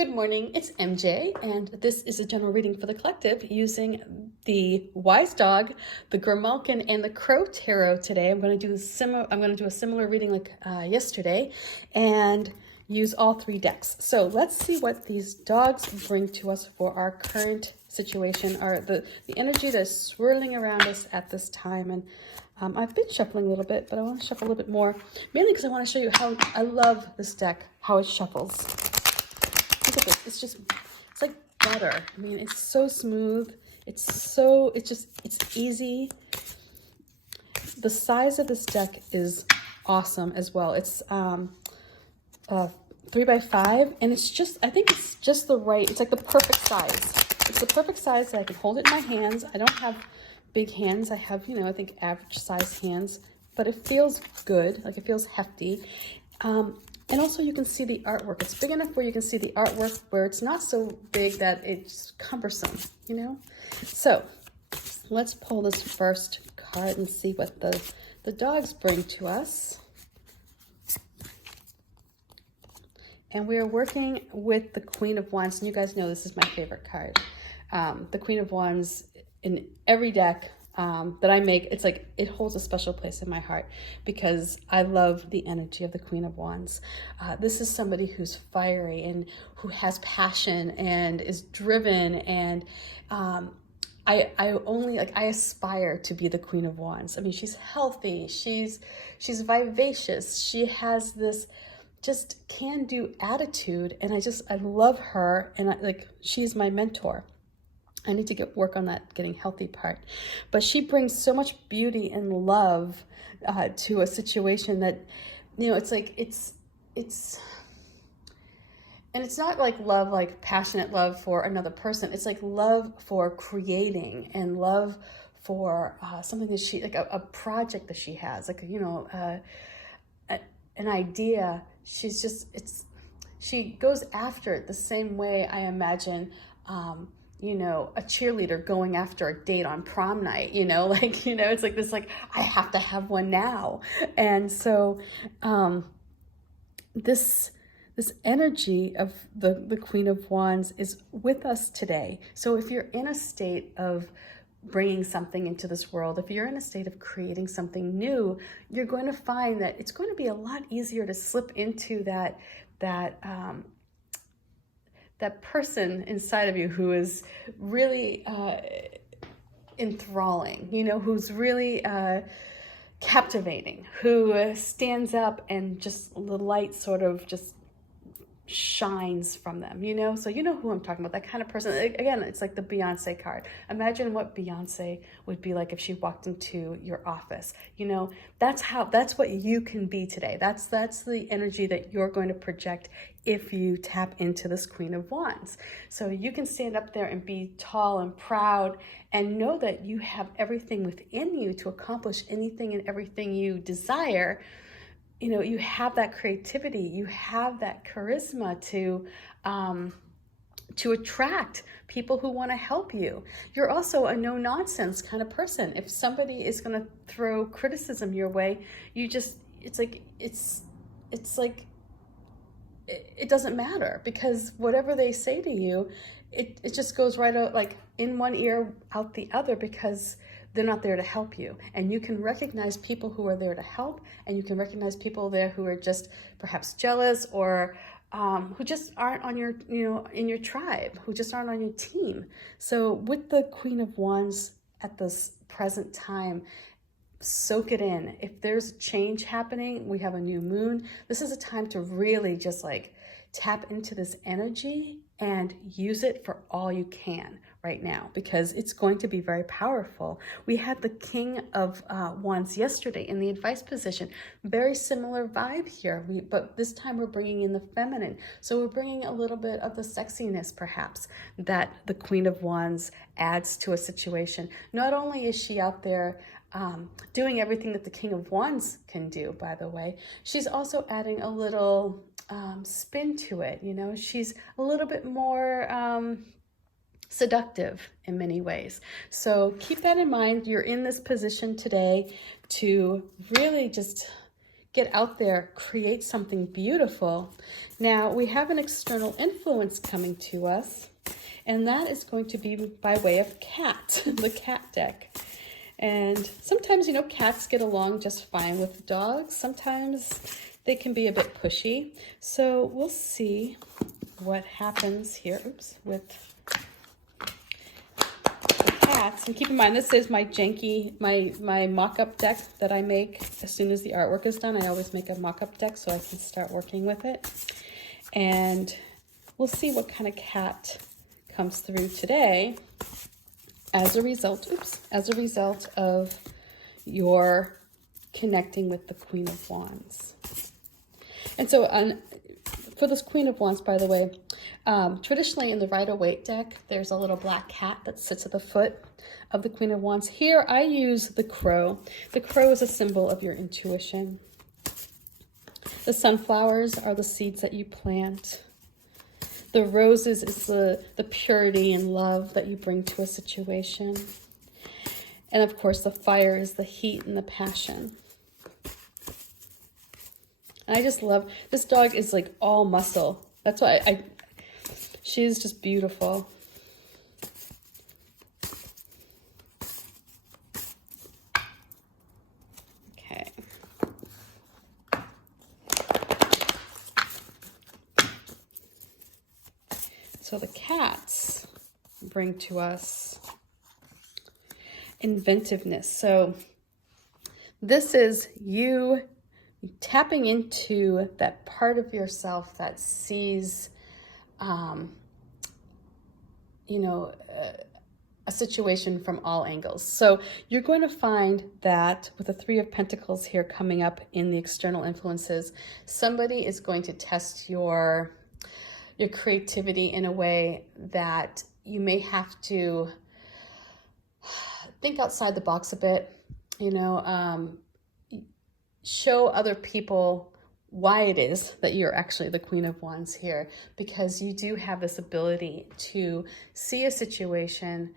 Good morning, it's MJ, and this is a general reading for the collective using the Wise Dog, the Grimalkin, and the Crow Tarot today. I'm going to do a similar reading like yesterday, and use all three decks. So let's see what these dogs bring to us for our current situation, or the energy that's swirling around us at this time. And I've been shuffling a little bit, but I want to shuffle a little bit more, mainly because I want to show you how I love this deck, how it shuffles. Look at this. It's like butter. I mean, it's so smooth. It's easy. The size of this deck is awesome as well. It's 3x5, and I think it's just the right, it's like the perfect size. It's the perfect size that I can hold it in my hands. I don't have big hands. I have, I think average size hands, but it feels good. Like it feels hefty. And also you can see the artwork. It's big enough where you can see the artwork, where it's not so big that it's cumbersome, So let's pull this first card and see what the dogs bring to us. And we are working with the Queen of Wands. And you guys know this is my favorite card. The Queen of Wands in every deck that I make, it's like it holds a special place in my heart because I love the energy of the Queen of Wands. This is somebody who's fiery and who has passion and is driven, and I aspire to be the Queen of Wands. I mean, she's healthy, she's vivacious, she has this just can-do attitude, and I love her, and she's my mentor. I need to work on that getting healthy part. But she brings so much beauty and love to a situation that, and it's not like love, like passionate love for another person. It's like love for creating and love for something that she, like a project that she has, like, an idea. She goes after it the same way I imagine, a cheerleader going after a date on prom night, it's like this, I have to have one now. And so this energy of the Queen of Wands is with us today. So if you're in a state of bringing something into this world, if you're in a state of creating something new, you're going to find that it's going to be a lot easier to slip into that person inside of you who is really enthralling, who's really captivating, who stands up and just the light sort of just shines from them, so you know who I'm talking about, that kind of person. Again, it's like the Beyonce card. Imagine what Beyonce would be like if she walked into your office. That's what you can be today. That's the energy that you're going to project if you tap into this Queen of Wands. So you can stand up there and be tall and proud and know that you have everything within you to accomplish anything and everything you desire. You have that creativity, you have that charisma to attract people who want to help you. You're also a no-nonsense kind of person. If somebody is going to throw criticism your way, it doesn't matter, because whatever they say to you, it just goes right out, like in one ear, out the other, because they're not there to help you. And you can recognize people who are there to help, and you can recognize people there who are just perhaps jealous, or who just aren't on your, in your tribe, who just aren't on your team. So with the Queen of Wands at this present time, soak it in. If there's a change happening, we have a new moon, this is a time to really just tap into this energy and use it for all you can right now, because it's going to be very powerful. We had the King of Wands yesterday in the advice position. Very similar vibe here, but this time we're bringing in the feminine. So we're bringing a little bit of the sexiness, perhaps, that the Queen of Wands adds to a situation. Not only is she out there doing everything that the King of Wands can do, by the way, she's also adding a little spin to it. She's a little bit more seductive in many ways. So keep that in mind. You're in this position today to really just get out there, create something beautiful. Now, we have an external influence coming to us, and that is going to be by way of cat, the cat deck. And sometimes, you know, cats get along just fine with dogs. Sometimes they can be a bit pushy. So we'll see what happens here, with the cats. And keep in mind, this is my janky, my mock-up deck that I make as soon as the artwork is done. I always make a mock-up deck so I can start working with it. And we'll see what kind of cat comes through today as a result of your connecting with the Queen of Wands. And so for this Queen of Wands, by the way, traditionally in the Rider-Waite deck, there's a little black cat that sits at the foot of the Queen of Wands. Here I use the crow. The crow is a symbol of your intuition. The sunflowers are the seeds that you plant. The roses is the purity and love that you bring to a situation. And of course, the fire is the heat and the passion. And I just love, this dog is like all muscle. That's why she is just beautiful. Okay. So the cats bring to us inventiveness. So this is you tapping into that part of yourself that sees, you know, a situation from all angles. So you're going to find that with the Three of Pentacles here coming up in the external influences, somebody is going to test your creativity in a way that you may have to think outside the box a bit, you know, show other people why it is that you're actually the Queen of Wands here, because you do have this ability to see a situation,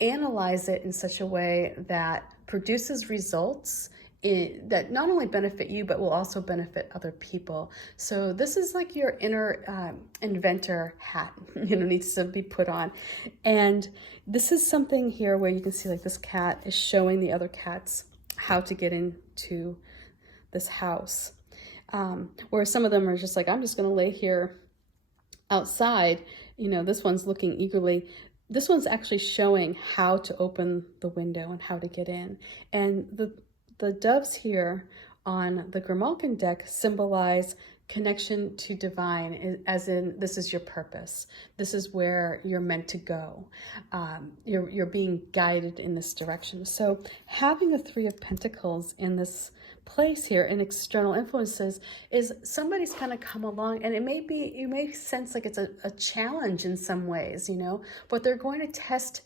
analyze it in such a way that produces results that not only benefit you, but will also benefit other people. So this is like your inner inventor hat, you know, needs to be put on. And this is something here where you can see like this cat is showing the other cats how to get into this house. Where some of them are just like, I'm just going to lay here outside. You know, this one's looking eagerly. This one's actually showing how to open the window and how to get in. And the doves here on the Grimalkin deck symbolize connection to divine, as in this is your purpose. This is where you're meant to go. You're being guided in this direction. So having a Three of Pentacles in this place here in external influences is somebody's going to come along, and it may be, you may sense like it's a challenge in some ways, you know, but they're going to test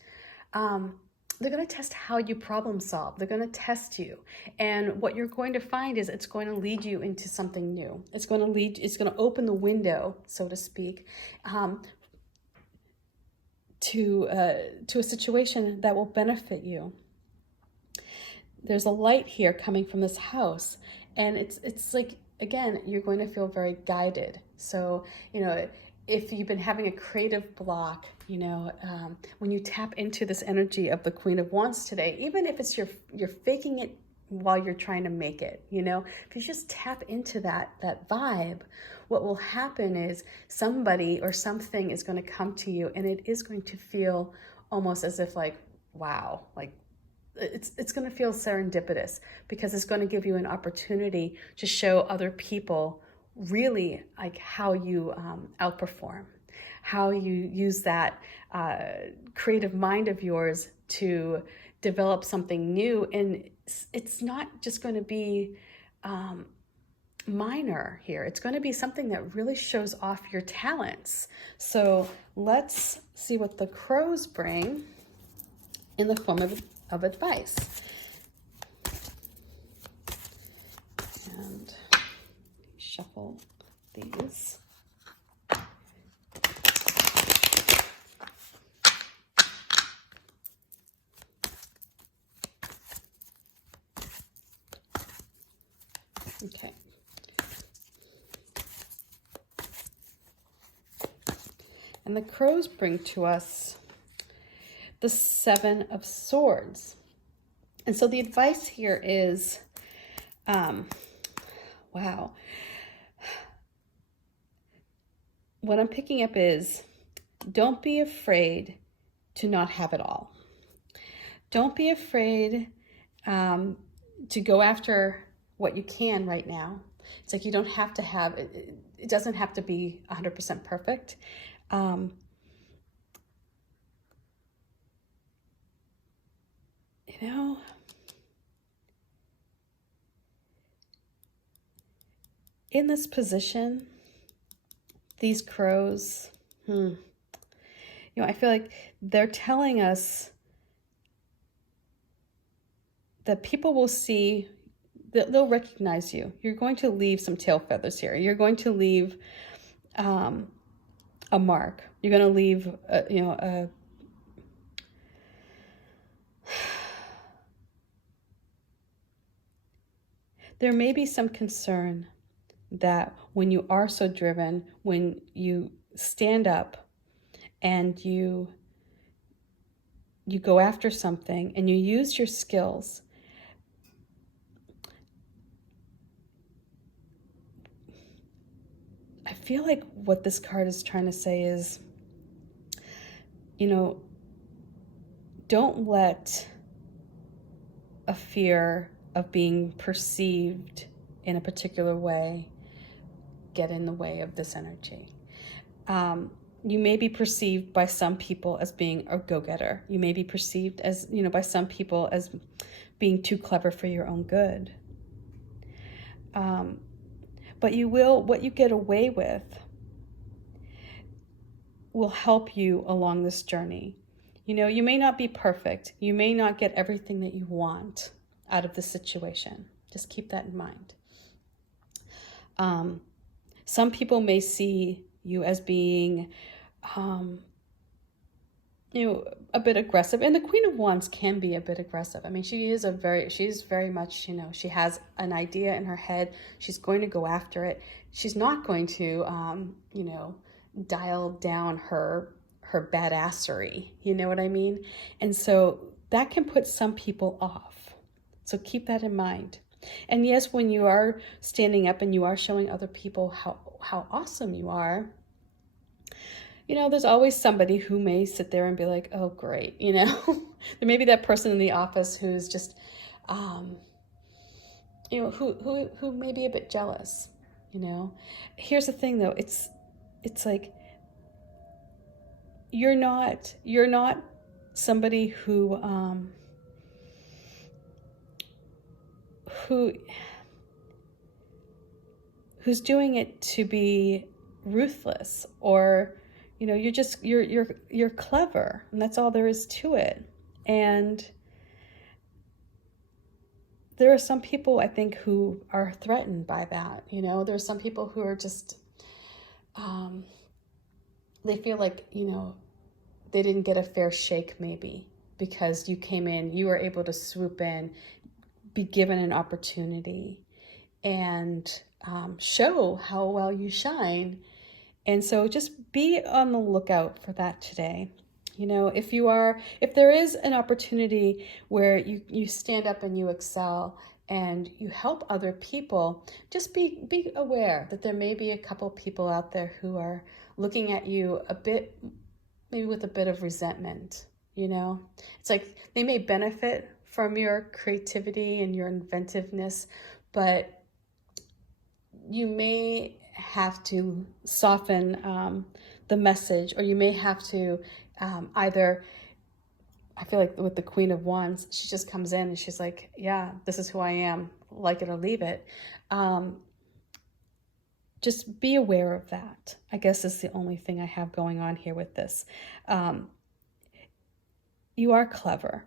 how you problem solve. They're going to test you. And what you're going to find is it's going to lead you into something new. It's going to open the window, so to speak, to a situation that will benefit you. There's a light here coming from this house, and it's like, again, you're going to feel very guided. So, you know, if you've been having a creative block, you know, when you tap into this energy of the Queen of Wands today, even if it's you're faking it while you're trying to make it, you know, if you just tap into that vibe, what will happen is somebody or something is going to come to you, and it is going to feel almost as if like, wow, like it's going to feel serendipitous, because it's going to give you an opportunity to show other people really like how you outperform, how you use that creative mind of yours to develop something new. And it's not just going to be minor here. It's going to be something that really shows off your talents. So let's see what the crows bring in the form of advice. And shuffle these. Okay. And the crows bring to us the Seven of Swords. And so the advice here is, wow. What I'm picking up is, don't be afraid to not have it all. Don't be afraid to go after what you can right now. It's like you don't have to have, it doesn't have to be 100% perfect. You know, in this position, these crows, you know, I feel like they're telling us that people will see, they'll recognize you. You're going to leave some tail feathers here. You're going to leave a mark. You're going to leave, there may be some concern that when you are so driven, when you stand up and you go after something and you use your skills, I feel like what this card is trying to say is, you know, don't let a fear of being perceived in a particular way get in the way of this energy. You may be perceived by some people as being a go-getter. You may be perceived as, you know, by some people as being too clever for your own good. But you will, what you get away with will help you along this journey. You know, you may not be perfect. You may not get everything that you want out of the situation. Just keep that in mind. Some people may see you as being, you know, a bit aggressive. And the Queen of Wands can be a bit aggressive. I mean, she's very much, you know, she has an idea in her head. She's going to go after it. She's not going to, you know, dial down her badassery. You know what I mean? And so that can put some people off. So keep that in mind. And yes, when you are standing up and you are showing other people how awesome you are, you know, there's always somebody who may sit there and be like, oh, great, you know. There may be that person in the office who's just, you know, who may be a bit jealous, you know. Here's the thing, though. It's like, you're not somebody who's doing it to be ruthless, or, you know, you're clever, and that's all there is to it. And there are some people, I think, who are threatened by that. You know, there are some people who are just, they feel like, you know, they didn't get a fair shake, maybe, because you came in, you were able to swoop in, be given an opportunity, and show how well you shine. And so just be on the lookout for that today. You know, if there is an opportunity where you stand up and you excel and you help other people, just be aware that there may be a couple people out there who are looking at you a bit, maybe with a bit of resentment. You know, it's like they may benefit from your creativity and your inventiveness, but you may have to soften the message, or you may have to either, I feel like with the Queen of Wands, she just comes in and she's like, yeah, this is who I am, like it or leave it. Just be aware of that, I guess, is the only thing I have going on here with this. You are clever,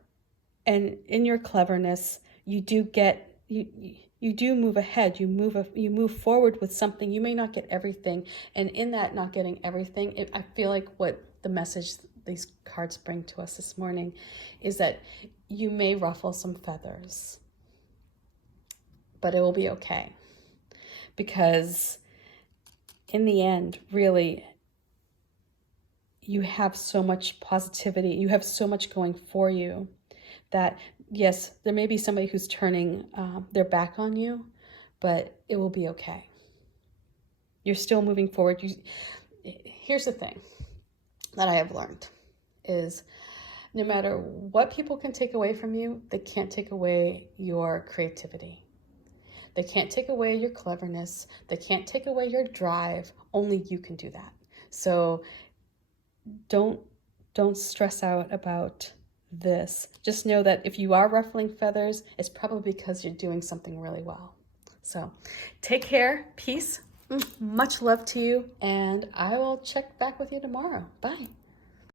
and in your cleverness, you do get, you do move ahead. You move forward with something. You may not get everything, and in that not getting everything, I feel like what the message these cards bring to us this morning is that you may ruffle some feathers, but it will be okay. because in the end, really, you have so much positivity. You have so much going for you that, yes, there may be somebody who's turning their back on you, but it will be okay. You're still moving forward. Here's the thing that I have learned is no matter what people can take away from you, they can't take away your creativity. They can't take away your cleverness. They can't take away your drive. Only you can do that. So don't stress out about this. Just know that if you are ruffling feathers, it's probably because you're doing something really well. So take care. Peace. Much love to you. And I will check back with you tomorrow. Bye.